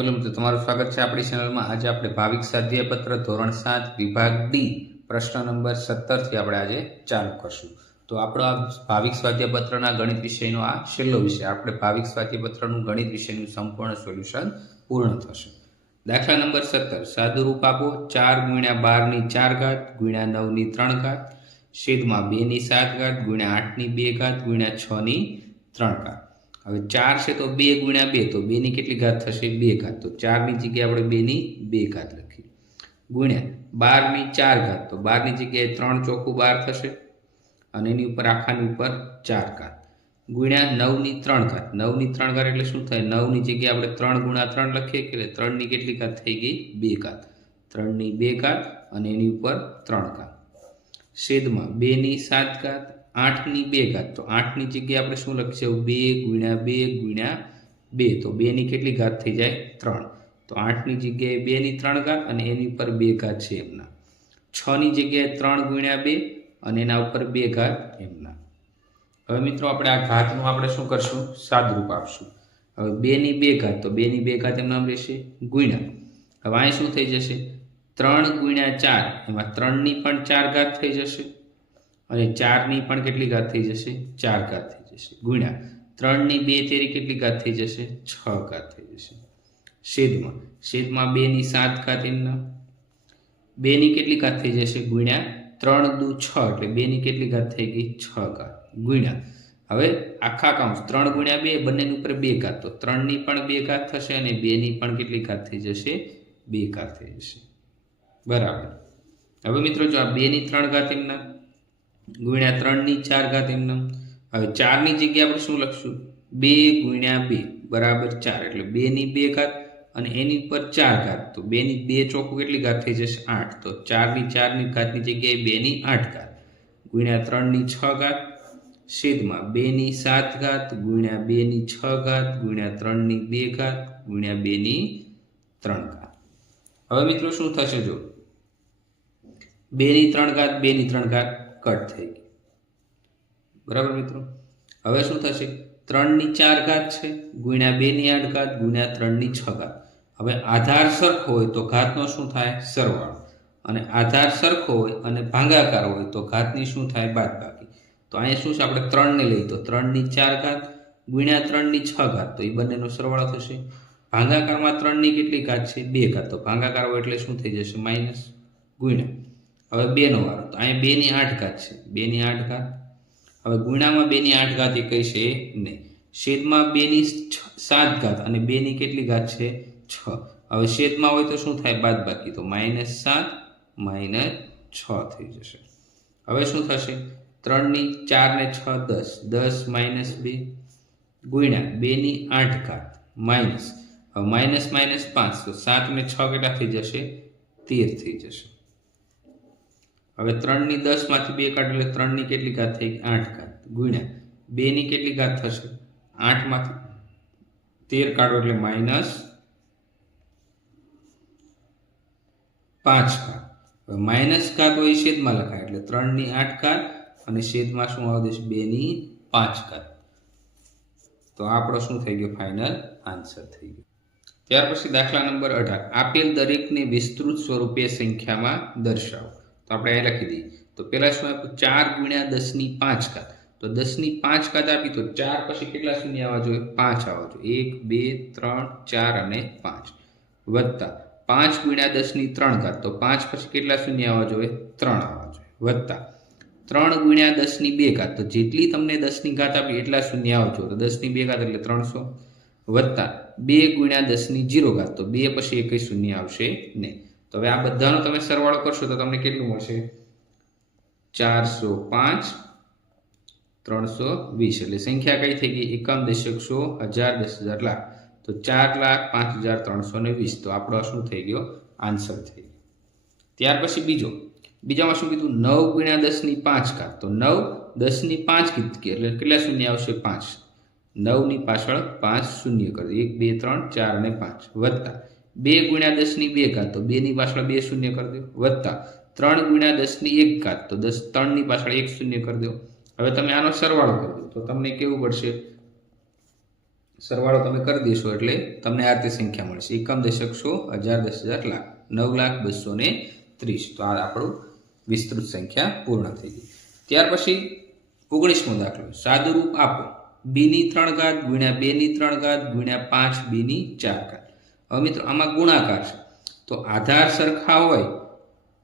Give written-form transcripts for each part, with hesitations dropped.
Hello મિત્રો, તમારું સ્વાગત છે આપણી ચેનલમાં। આજે આપણે ભાવિક સ્વાધ્યાયપત્ર ધોરણ 7 વિભાગ ડી પ્રશ્ન નંબર 17 થી આપણે આજે ચાલુ કરશું। તો આપણો આ ભાવિક સ્વાધ્યાયપત્રના ગણિત વિષયનો આ છેલ્લો વિષય। આપણે ભાવિક સ્વાધ્યાયપત્રનું ગણિત વિષયનું સંપૂર્ણ સોલ્યુશન પૂર્ણ થશે। દાખલા નંબર 17 સાદુરૂપ આપો 4 × 12 ની 4 ઘાત × 9 ની 3 ઘાત છેદમાં 2 ની 7 ઘાત × 8 ની 2 ઘાત × 6 ની 3 ઘાત। હવે 4 છે તો 2 × 2 તો 2 ની કેટલી ઘાત થશે 2 ઘાત। તો 4 ની જગ્યાએ આપણે 2 ની 2 ઘાત લખી ગુણ્યા 12 ની 4 ઘાત તો 12 ની જગ્યાએ 3 ચોકું 12 થશે અને એની ઉપર આખાની ઉપર 4 ઘાત ગુણ્યા 9 ની 3 ઘાત। 9 ની 3 ઘાત એટલે શું થાય 9 ની જગ્યાએ આપણે 3 × 3 લખીએ એટલે 3 ની કેટલી ઘાત થઈ ગઈ 2 ઘાત। 3 ની 2 ઘાત અને એની ઉપર 3 ઘાત છેદમાં 2 ની 7 ઘાત 8 ની 2 ઘાત તો 8 ની જગ્યાએ આપણે શું લખીશું 2 × 2 × 2 તો 2 ની કેટલી ઘાત થઈ જાય 3 તો 8 ની જગ્યાએ 2 ની 3 ઘાત અને એની ઉપર 2 ઘાત છે એમના। 6 ની જગ્યાએ 3 × 2 અને એના ઉપર 2 ઘાત એમના। હવે મિત્રો આપણે આ ઘાતનું આપણે શું કરશું સાદરૂપ આપશું। હવે 2 ની 2 ઘાત તો 2 ની 2 ઘાત એમનામ રહેશે ગુણ્યા હવે અહીં શું થઈ જશે 3 × 4 એમાં 3 ની પણ 4 ઘાત થઈ જશે અને 4 ની પણ કેટલી ઘાત થઈ જશે 4 ઘાત થઈ જશે ગુણ્યા 3 ની 2 તેરી કેટલી ઘાત થઈ જશે 6 ઘાત થઈ જશે છેદમાં 2 ની 7 ઘાત એમના 2 ની કેટલી ઘાત થઈ જશે ગુણ્યા 3 દુ 6 એટલે 2 ની કેટલી ઘાત થઈ ગઈ 6 ઘાત ગુણ્યા હવે આખા કૌંસ 3 × 2 બંનેની ઉપર 2 ઘાત તો 3 ની પણ 2 ઘાત થશે અને 2 ની પણ કેટલી ઘાત થઈ જશે 2 ઘાત થઈ જશે બરાબર। હવે મિત્રો જો આ 2 ની 3 ઘાત એમના ગુણ્યા 3 ની 4 ઘાત એમના હવે 4 ની જગ્યાએ આપણે શું લખશું 2 × 2 બરાબર 4 એટલે 2 ની 2 ઘાત અને એની ઉપર 4 ઘાત તો 2 ની 2 ચોખ્ખું કેટલી ઘાત થઈ જશે 8 તો 4 ની 4 ની ઘાતની જગ્યાએ 2 ની 8 ઘાત ગુણ્યા 3 ની 6 ઘાત છેદમાં 2 ની 7 ઘાત ગુણ્યા 2 ની 6 ઘાત ગુણ્યા 3 ની 2 ઘાત ગુણ્યા 2 ની 3 ઘાત। હવે મિત્રો શું થશે જો 2 ની 3 ઘાત 2 ની 3 ઘાત કટ થઈ ગઈ બરાબર મિત્રો। હવે શું થશે 3 ની 4 ઘાત છે ગુણ્યા 2 ની 8 ઘાત ગુણ્યા 3 ની 6 ઘાત। હવે આધાર સરખો હોય તો ઘાતનો શું થાય સરવાળો અને આધાર સરખો હોય અને ભાગાકાર હોય તો ઘાતની શું થાય બાદબાકી। તો અહીંયા શું છે આપણે 3 ને લઈ તો 3 ની 4 ઘાત ગુણ્યા 3 ની 6 ઘાત તો એ બંનેનો સરવાળો થશે। ભાગાકારમાં 3 ની કેટલી ઘાત છે 2 ઘાત તો ભાગાકાર હોય એટલે શું થઈ જશે માઈનસ ગુણ્યા હવે 2 નો વારો તો અહીંયા 2 ની 8 ઘાત છે 2 ની 8 ઘાત હવે ગુણામાં 2 ની 8 ઘાત એ કઈ છે નહીં છેદમાં 2 ની 7 ઘાત અને 2 ની કેટલી ઘાત છે 6 હવે છેદમાં હોય તો શું થાય બાદબાકી તો -7 -6 થઈ જશે। હવે શું થશે 3 ની 4 ને 6 10 10 -2 ગુણ્યા 2 ની 8 ઘાત માઇનસ હવે -5 તો 7 ને 6 કેટલા થઈ જશે 13 થઈ જશે। હવે 3 ની 10 માંથી 2 કાઢો એટલે 3 ની કેટલી ઘાત થઈ 8 ઘાત ગુણ્યા 2 ની કેટલી ઘાત થશે 8 માંથી 13 કાઢો એટલે -5 ઘાત। હવે માઇનસ ઘાત હોય છેદમાં લખાય એટલે 3 ની 8 ઘાત અને છેદમાં શું આવે છે 2 ની 5 ઘાત તો આપણો શું થઈ ગયો ફાઇનલ આન્સર થઈ ગયો। ત્યાર પછી દાખલા નંબર 18 આપેલ દરેકને વિસ્તૃત સ્વરૂપે સંખ્યામાં દર્શાવો તો આપણે અહીં લખી દઈએ તો પહેલા શું આપ્યું 4 × 10 ની 5 ઘાત તો 10 ની 5 ઘાત આપી તો 4 પછી કેટલા શૂન્ય આવવા જોઈએ 5 આવવા જોઈએ 1 2 3 4 અને 5 વત્તા 5 × 10 ની 3 ઘાત તો 5 પછી કેટલા શૂન્ય આવવા જોઈએ 3 આવવા જોઈએ વત્તા 3 × 10 ની 2 ઘાત તો જેટલી તમને 10 ની ઘાત આપી એટલા શૂન્ય આવજો તો 10 ની 2 ઘાત એટલે 300 વત્તા 2 × 10 ની 0 ઘાત તો 2 પછી એકય શૂન્ય આવશે નહીં તો હવે આ બધાનો તમે સરવાળો કરશો તો તમને કેટલું મળશે 405 320 એટલે સંખ્યા કઈ થઈ ગઈ એકમ દશક સો હજાર 10,000 લાખ તો 4,05,320 તો આપણો શું થઈ ગયો આન્સર થઈ ગયો। ત્યાર પછી બીજામાં શું કીધું 9 × 10 ની 5 ઘાત તો 9 10 ની 5 કીધી એટલે કેટલા શૂન્ય આવશે 5 9 ની પાછળ 5 શૂન્ય કરી 1 2 3 4 અને 5 વત્તા 2 × 10 ની 2 ઘાત તો 2 ની પાછળ 2 શૂન્ય કરી દો વત્તા 3 × 10 ની 1 ઘાત તો 3 ની પાછળ 1 શૂન્ય કરી દો। હવે તમે આનો સરવાળો કરી દો તો તમને કેવું પડશે સરવાળો તમે કરી દેશો એટલે તમને આ રીતે સંખ્યા મળશે. એકમ, દશક, સો, હજાર, 10,000, લાખ, 9,230. તો આ આપણું વિસ્તૃત સંખ્યા પૂર્ણ થઈ ગઈ. ત્યાર પછી 19મો દાખલો. સાદુરૂપ આપો. બીની 3 ઘાત ગુણ્યા 2ની 3 ઘાત ગુણ્યા 5 બીની 4 ઘાત. હવે મિત્રો આમાં ગુણાકાર છે, તો આધાર સરખા હોય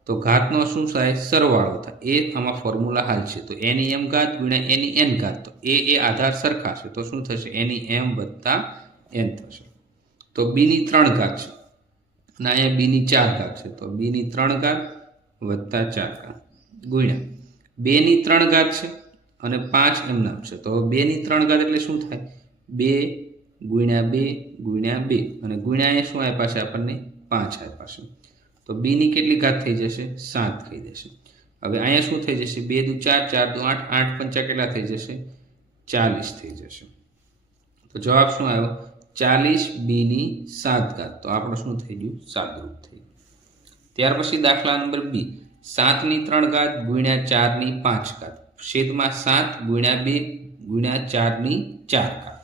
તો ઘાતનો શું થાય? સરવાળો થાય. એ આમાં ફોર્મ્યુલા હાલ છે. તો એની એમ ઘાત ગુણ્યા એની એન ઘાત. તો એ આધાર સરખા છે, તો શું થશે? એની એમ વત્તા એન થશે. તો બીની 3 ઘાત છે અને અહીંયા બીની 4 ઘાત છે, તો બીની 3 ઘાત વત્તા 4 ઘાત ગુણ્યા 2ની 3 ઘાત છે અને 5 એમ નામ છે. તો 2ની 3 ઘાત એટલે શું થાય? 2 ગુણ્યા 2 ગુણ્યા 2 અને ગુણ્યા અહીંયા શું આપ્યા છે આપણને? 5 આપ્યા છે. તો બીની કેટલી ઘાત થઈ જશે? 7 થઈ જશે. હવે અહીંયા શું થઈ જશે? 2 દુ 4, 4 દુ 8, 8 પંચા કેટલા થઈ જશે? 40 થઈ જશે. તો જવાબ શું આવ્યો? 40 બીની 7 ઘાત. તો આપણું શું થઈ ગયું? સાદુરૂપ થઈ ગયું. ત્યાર પછી દાખલા નંબર 2. 7ની 3 ઘાત ગુણ્યા 4ની 5 ઘાત છેદમાં 7 ગુણ્યા 2 ગુણ્યા 4ની 4 ઘાત.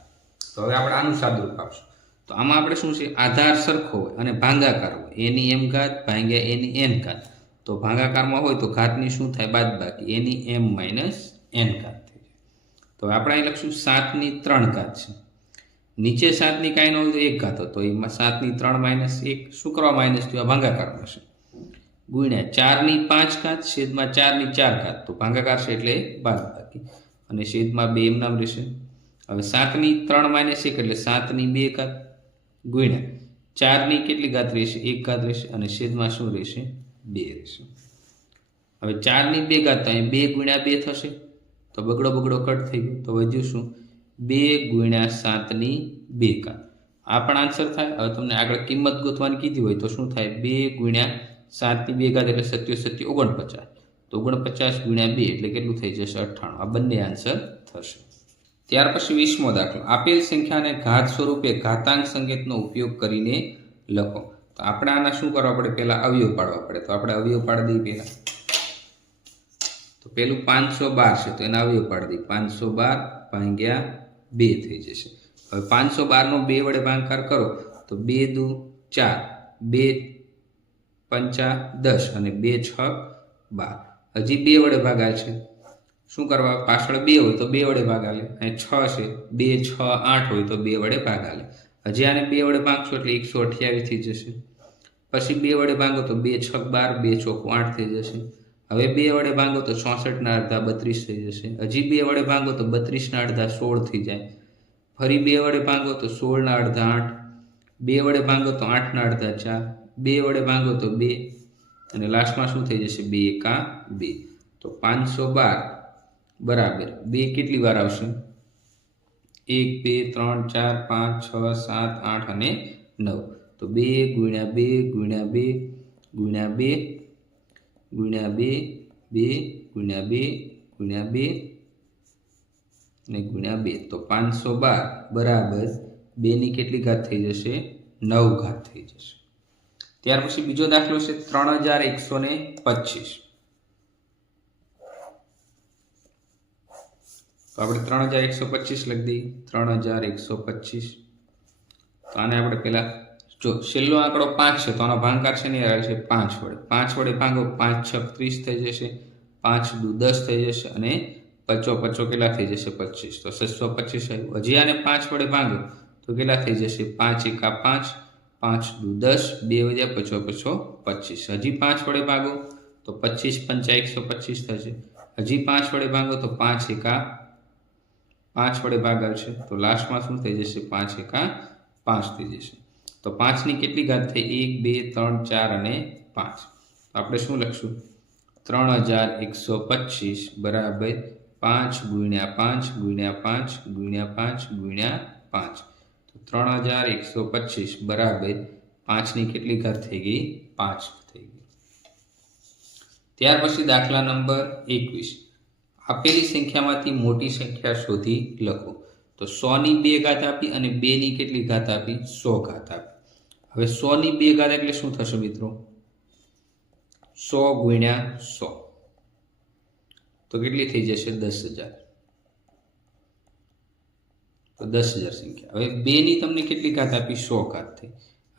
તો હવે આપણે આનું સાદુરૂપ આપશું. તો આમાં આપણે શું છે? આધાર સરખો હોય અને ભાગાકાર હોય. એની એમ ઘાત ભાગ્યા એની એન ઘાત. તો ભાગાકારમાં હોય તો ઘાતની શું થાય? બાદબાકી. એની એમ માઇનસ એન ઘાત થઈ જાય. તો આપણે અહીં લખશું 7ની 3 ઘાત છે. નીચે 7ની કાંઈ ન હોય તો 1 ઘાત હતો, એમાં 7ની 3 માઇનસ 1 શું કરવા માઇનસ થયું? ભાગાકાર થશે. ગુણ્યા 4ની 5 ઘાત છેદમાં 4ની 4 ઘાત. તો ભાગાકાર છે એટલે બાદબાકી અને છેદમાં 2 એમ નામ રહેશે. હવે 7ની 3 માઇનસ 1 એટલે 7ની 2 ઘાત ગુણ્યા 4ની કેટલી ઘાત રહેશે? 1 ઘાત રહેશે અને છેદમાં શું રહેશે? 2 રહેશે. હવે 4ની 2 ઘાત તો અહીં 2 ગુણ્યા 2 થશે, તો બગડો કટ થઈ ગયો. તો વધ્યું શું? 2 ગુણ્યા 7ની 2 ઘાત. આ પણ આન્સર થાય. હવે તમને આગળ કિંમત ગોતવાની કીધી હોય તો શું થાય? 2 ગુણ્યા 7ની 2 ઘાત એટલે 7 49. તો 49 ગુણ્યા 2 એટલે કેટલું થઈ જશે? 98. આ બંને આન્સર થશે. ત્યાર પછી 20મો દાખલો. આપેલ સંખ્યાને ઘાત સ્વરૂપે ઘાતાંક સંકેતનો ઉપયોગ કરીને લખો. તો આપણે આના શું કરવા પડે? પહેલા અવયવ પાડવા પડે. તો આપણે અવયવ પાડી દઈએ પહેલા. તો પેલું 512 છે, તો એના અવયવ પાડી દઈએ. 512 ભાગ્યા 2 થઈ જશે. હવે 512 નો 2 વડે ભાગાકાર કરો તો 2 દુ 4, 2 પંચા 10 અને 2 6 12. હજી 2 વડે ભાગાય છે. શું કરવા? પાછળ 2 હોય તો 2 વડે ભાગા લે. અહીં 6 છે, 2 6 8 હોય તો 2 વડે ભાગા લે. હજી આને 2 વડે ભાગશો એટલે 128 થઈ જશે. પછી 2 વડે ભાગો તો 2 6 12, 2 ચોક 8 થઈ જશે. હવે 2 વડે ભાગો તો 64 ના અડધા 32 થઈ જશે. હજી 2 વડે ભાગો તો 32 ના અડધા 16 થઈ જાય. ફરી 2 વડે ભાગો તો 16 ના અડધા 8, 2 વડે ભાગો તો 8 ના અડધા 4, 2 વડે ભાગો તો 2 અને લાસ્ટમાં શું થઈ જશે? 2 એકા 2. તો 512 બરાબર 2 કેટલી વાર આવશે? 1 2 3 4 5 6 7 8 અને 9. તો 2 ગુણ્યા 2 ગુણ્યા 2 ગુણ્યા 2 ગુણ્યા 2 2 ગુણ્યા 2 ગુણ્યા 2 અને ગુણ્યા 2. તો 512 બરાબર 2 ની કેટલી ઘાત થઈ જશે? 9 ઘાત થઈ જશે. ત્યાર પછી બીજો દાખલો છે 3125. તો આપણે 3125 લખી દઈએ. 3125. તો આને આપણે પહેલા જો છેલ્લો આંકડો 5 છે તો આનો ભાગાકાર છે ને આવે છે 5 વડે. 5 વડે ભાગો 5 6 30 થઈ જશે, 5 દુ 10 થઈ જશે અને 55 કેટલા થઈ જશે? 25. તો 625 આવ્યું. હજી આને 5 વડે ભાગો તો કેટલા થઈ જશે? 5 એકા 5, 5 દુ 10, 2 વધ્યા 55 25. હજી 5 વડે ભાગો તો 25 પંચા 125 થશે. હજી 5 વડે ભાગો તો 5 એકા 5 વડે ભાગાય છે તો લાસ્ટમાં શું થઈ જશે? 5 એકા 5 થઈ જશે. તો 5 ની કેટલી ઘાત થઈ? 1 2 3 4 અને 5. તો આપણે શું લખશું? 3125 બરાબર 5 ગુણ્યા 5 ગુણ્યા 5 ગુણ્યા 5 ગુણ્યા 5. તો 3125 બરાબર 5 ની કેટલી ઘાત થઈ ગઈ? 5 થઈ ગઈ. ત્યાર પછી દાખલા નંબર 21. આપેલી સંખ્યામાંથી મોટી સંખ્યા શોધી લખો. તો 100 ની 2 ઘાત આપી અને 2 ની કેટલી ઘાત આપી? 100 ઘાત આપી. હવે 100 ની 2 ઘાત એટલે શું થશે મિત્રો? 100 ગુણ્યા 100 તો કેટલી થઈ જશે? 10,000. તો તો 10,000 સંખ્યા. હવે 2 ની તમને કેટલી ઘાત આપી? 100 ઘાત થઈ.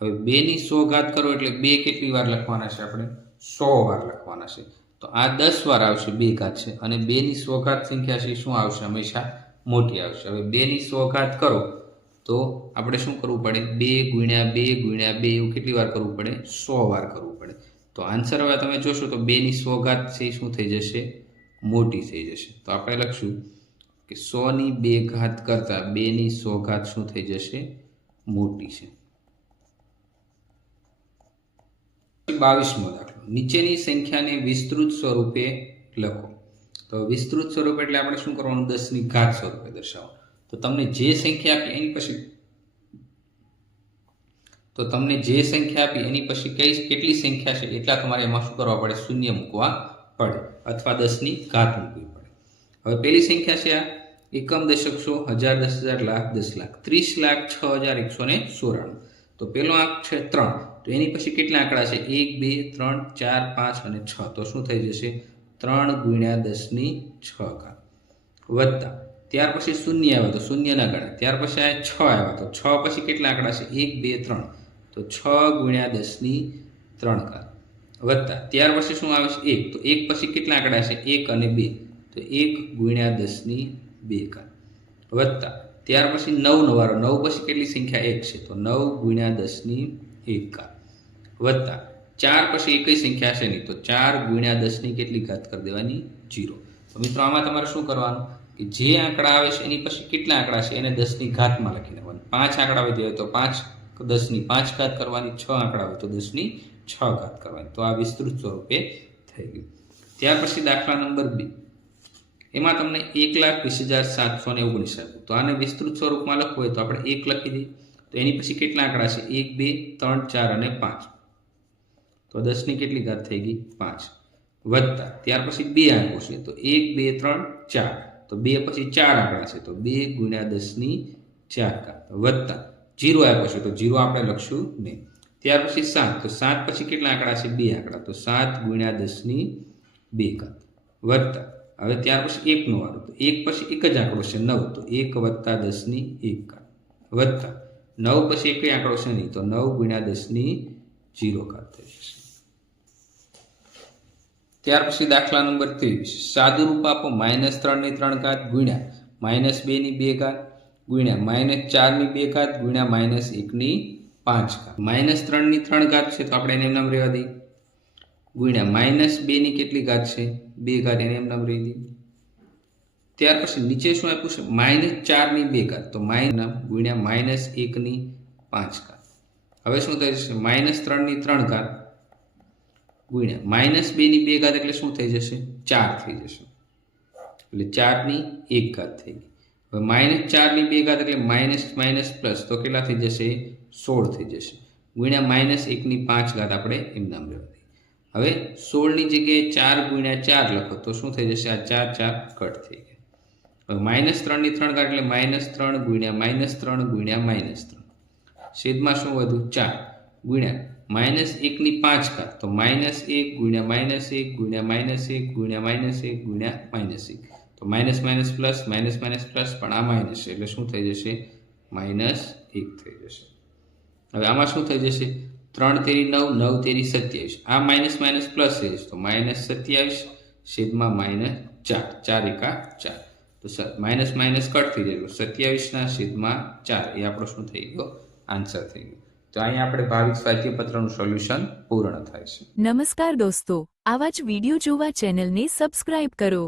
હવે 2 ની 100 ઘાત કરો એટલે 2 કેટલી વાર લખવાના છે આપણે? 100 વાર લખવાના છે. તો આ 10 વાર આવશે, 2 ઘાત છે, અને 2 ની 100 ઘાત સંખ્યા છે શું આવશે? હંમેશા મોટી આવશે. હવે 2 ની 100 ઘાત કરો તો આપણે શું કરવું પડે? 2 ગુણ્યા 2 ગુણ્યા 2 એવું કેટલી વાર કરવું પડે? 100 વાર કરવું પડે. તો આન્સર હવે તમે જોશો તો 2 ની 100 ઘાત છે શું થઈ જશે? મોટી થઈ જશે. તો આપણે લખશું કે 100 ની 2 ઘાત કરતાં 2 ની 100 ઘાત શું થઈ જશે? મોટી છે. 22મો દાખલો. નીચેની સંખ્યાને વિસ્તૃત સ્વરૂપે લખો. તો વિસ્તૃત સ્વરૂપ એટલે આપણે શું કરવાનું? 10 ની ઘાત સ્વરૂપે દર્શાવો. તો તમને જે સંખ્યા આપી એની પછી કેટલી સંખ્યા છે એટલા તમારે એમાં શું કરવા પડે? શૂન્ય મૂકવા પડે અથવા 10 ની ઘાત મૂકવી પડે. હવે પહેલી સંખ્યા છે આ એકમ, દશક, સો, હજાર, 10,000, લાખ, 10 લાખ, 30,06,194. તો પહેલો આંક છે 3. તો એની પછી કેટલા આંકડા છે? 1, 2, 3, 4, 5 અને 6. તો શું થઈ જશે? 3 ગુણ્યા 10 ની 6 ઘાત વત્તા ત્યાર પછી શૂન્ય આવ્યો તો શૂન્યના ગણા, ત્યાર પછી આ 6 આવ્યા તો 6 પછી કેટલા આંકડા છે? 1, 2, 3. તો 6 ગુણ્યા 10 ની 3 ઘાત વત્તા ત્યાર પછી શું આવે છે? 1. તો 1 પછી કેટલા આંકડા છે? 1 અને 2. તો 1 ગુણ્યા 10 ની 2 ઘાત વત્તા ત્યાર પછી 9 નવારો, 9 પછી કેટલી સંખ્યા? 1 છે. તો 9 ગુણ્યા 10 ની 1 ઘાત વત્તા 4 પછી એકઈ સંખ્યા છે નહીં, તો 4 ગુણ્યા 10 ની કેટલી ઘાત કરી દેવાની? 0. તો મિત્રો આમાં તમારે શું કરવાનું કે જે આંકડા આવે છે એની પછી કેટલા આંકડા છે એને 10 ની ઘાતમાં લખી દેવાનું. 5 આંકડા વધ્યા હોય તો 5 10 ની 5 ઘાત કરવાની, 6 આંકડા હોય તો 10 ની 6 ઘાત કરવાની. તો આ વિસ્તૃત સ્વરૂપે થઈ ગયું. ત્યાર પછી દાખલા નંબર 2. એમાં તમને 1,20,719 આપ્યું. તો આને વિસ્તૃત સ્વરૂપમાં લખવું હોય તો આપણે 1 લખી દઈએ. તો એની પછી કેટલા આંકડા છે? 1, 2, 3, 4 અને 5. તો 10 ની કેટલી ઘાત થઈ ગઈ? 5 વત્તા ત્યાર પછી 2 આંકો છે. તો 1, 2, 3, 4. તો 2 પછી 4 આંકડા છે. તો 2 ગુણ્યા 10 ની 4 ઘાત વત્તા 0 આપ્યો છે તો 0 આપણે લખશું નહીં. ત્યાર પછી 7. તો 7 પછી કેટલા આંકડા છે? 2 આંકડા. તો 7 ગુણ્યા 10 ની 2 ઘાત વત્તા હવે ત્યાર પછી 1 નો વારો. તો 1 પછી એક જ આંકડો છે 9. તો 1 વત્તા 10 ની 1 ઘાત વત્તા 9 પછી એક આંકડો છે નહીં. તો 9 ગુણ્યા 10 ની 0 ઘાત થઈ જશે. ત્યાર પછી દાખલા નંબર 23. સાદું રૂપ આપો -3 ની 3 ઘાત ગુણ્યા -2 ની 2 ઘાત ગુણ્યા -4 ની 2 ઘાત ગુણ્યા -1 ની 5 ઘાત. -3 ની 3 ઘાત છે તો આપણે એને એમ નામ રહેવા દઈએ. ગુણ્યા -2 ની કેટલી ઘાત છે? 2 ઘાત, એને એમ નામ રહી દઈએ. ત્યાર પછી નીચે શું આપ્યું છે? -4 ની 2 ઘાત. તો ગુણ્યા -1 ની 5 ઘાત. હવે શું થઈ જશે? -3 ની 3 ઘાત ગુણ્યા -2 ની 2 ઘાત એટલે શું થઈ જશે? 4 થઈ જશે. એટલે 4 ની 1 ઘાત થઈ ગઈ. હવે -4 ની 2 ઘાત એટલે માઇનસ પ્લસ તો કેટલા થઈ જશે? 16 થઈ જશે. ગુણ્યા -1 ની 5 ઘાત આપણે એમ નામ રહેવા દઈએ. હવે 16 ની જગ્યાએ 4 ગુણ્યા 4 લખો તો શું થઈ જશે? આ 4 કટ થઈ ગયા. હવે -3 ની 3 ઘાત એટલે -3 ગુણ્યા -3 ગુણ્યા -3 છેદમાં શું વધ્યું? 4 ગુણ્યા -1 ની 5 ઘાત. તો -1 ગુણ્યા -1 ગુણ્યા -1 ગુણ્યા -1 ગુણ્યા -1. તો માઇનસ પ્લસ પણ આ માઇનસ છે એટલે શું થઈ જશે? -1 થઈ જશે. હવે આમાં શું થઈ જશે? 3 તેરી 9, 9 તેરી 27. આ માઇનસ પ્લસ થઈ જશે તો -27 છેદમાં -4. 4 એકા 4. તો માઇનસ કટ થઈ જાય. 27 ના છેદમાં 4 એ આપણો શું થઈ ગયો? આન્સર થઈ ગયો. તો અહીંયા આપણે ભાવિક સ્વાધ્યાયપત્રનું સોલ્યુશન પૂર્ણ થાય છે. નમસ્કાર દોસ્તો, આવા જ વિડિયો જોવા ચેનલને સબસ્ક્રાઇબ કરો.